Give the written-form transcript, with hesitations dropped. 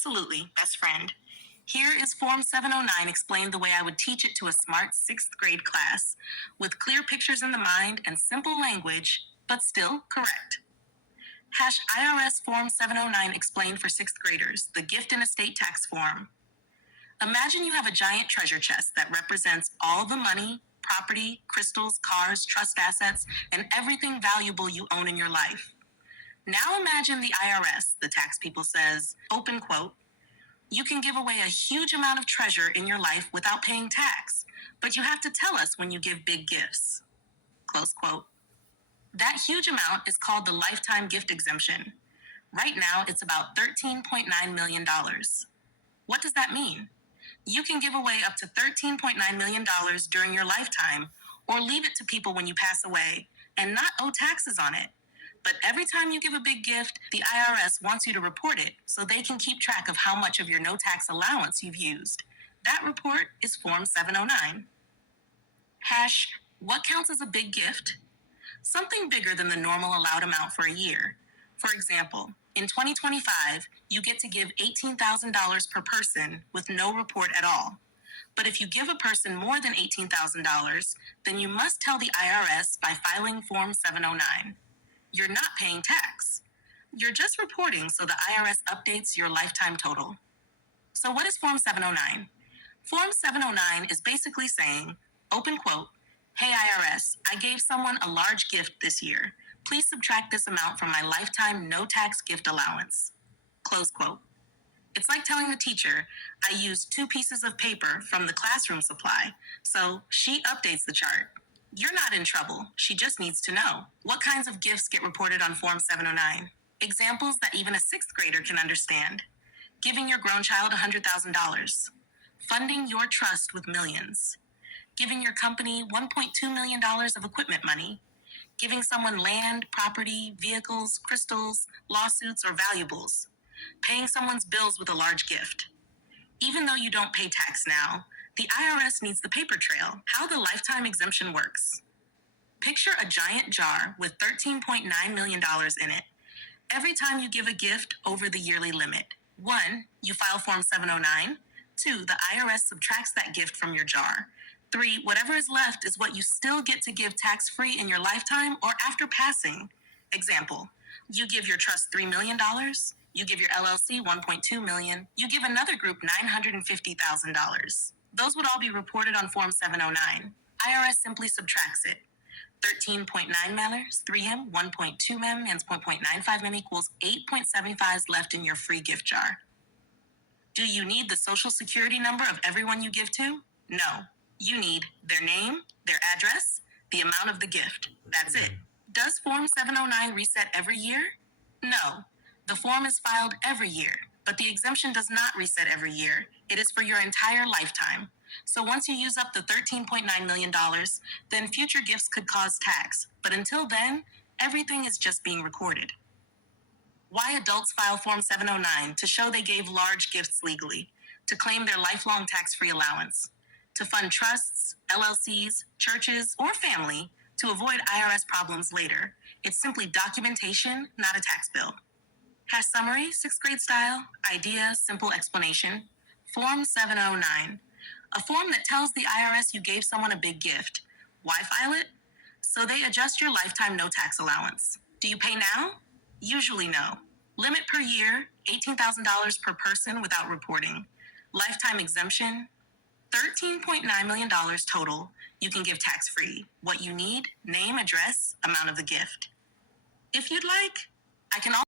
Absolutely, best friend. Here is Form 709 explained the way I would teach it to a smart 6th grade class, with clear pictures in the mind and simple language, but still correct. #IRS Form 709 explained for 6th graders, the gift and estate tax form. Imagine you have a giant treasure chest that represents all the money, property, crystals, cars, trust assets, and everything valuable you own in your life. Now imagine the IRS, the tax people says, open quote, you can give away a huge amount of treasure in your life without paying tax, but you have to tell us when you give big gifts. Close quote. That huge amount is called the lifetime gift exemption. Right now, it's about $13.9 million. What does that mean? You can give away up to $13.9 million during your lifetime, or leave it to people when you pass away and not owe taxes on it. But every time you give a big gift, the IRS wants you to report it so they can keep track of how much of your no-tax allowance you've used. That report is Form 709. What counts as a big gift? Something bigger than the normal allowed amount for a year. For example, in 2025, you get to give $18,000 per person with no report at all. But if you give a person more than $18,000, then you must tell the IRS by filing Form 709. You're not paying tax. You're just reporting so the IRS updates your lifetime total. So what is Form 709? Form 709 is basically saying, open quote, hey IRS, I gave someone a large gift this year. Please subtract this amount from my lifetime no-tax gift allowance. Close quote. It's like telling the teacher, I used 2 pieces of paper from the classroom supply, so she updates the chart. You're not in trouble. She just needs to know. What kinds of gifts get reported on Form 709? Examples that even a 6th grader can understand. Giving your grown child $100,000. Funding your trust with millions. Giving your company $1.2 million of equipment money. Giving someone land, property, vehicles, crystals, lawsuits, or valuables. Paying someone's bills with a large gift. Even though you don't pay tax now, the IRS needs the paper trail, how the lifetime exemption works. Picture a giant jar with $13.9 million in it. Every time you give a gift over the yearly limit, 1, you file Form 709. 2, the IRS subtracts that gift from your jar. 3, whatever is left is what you still get to give tax-free in your lifetime or after passing. Example, you give your trust $3 million, you give your LLC $1.2 million, you give another group $950,000. Those would all be reported on Form 709. IRS simply subtracts it. 13.9 millers, 3M, 1.2 mem, and 0.95 mem equals 8.75 is left in your free gift jar. Do you need the social security number of everyone you give to? No. You need their name, their address, the amount of the gift. That's it. Does Form 709 reset every year? No. The form is filed every year, but the exemption does not reset every year. It is for your entire lifetime. So once you use up the $13.9 million, then future gifts could cause tax. But until then, everything is just being recorded. Why adults file Form 709? To show they gave large gifts legally, to claim their lifelong tax-free allowance, to fund trusts, LLCs, churches, or family to avoid IRS problems later. It's simply documentation, not a tax bill. Summary, 6th grade style, idea, simple explanation. Form 709. A form that tells the IRS you gave someone a big gift. Why file it? So they adjust your lifetime no tax allowance. Do you pay now? Usually no. Limit per year, $18,000 per person without reporting. Lifetime exemption, $13.9 million total. You can give tax-free. What you need, name, address, amount of the gift. If you'd like, I can also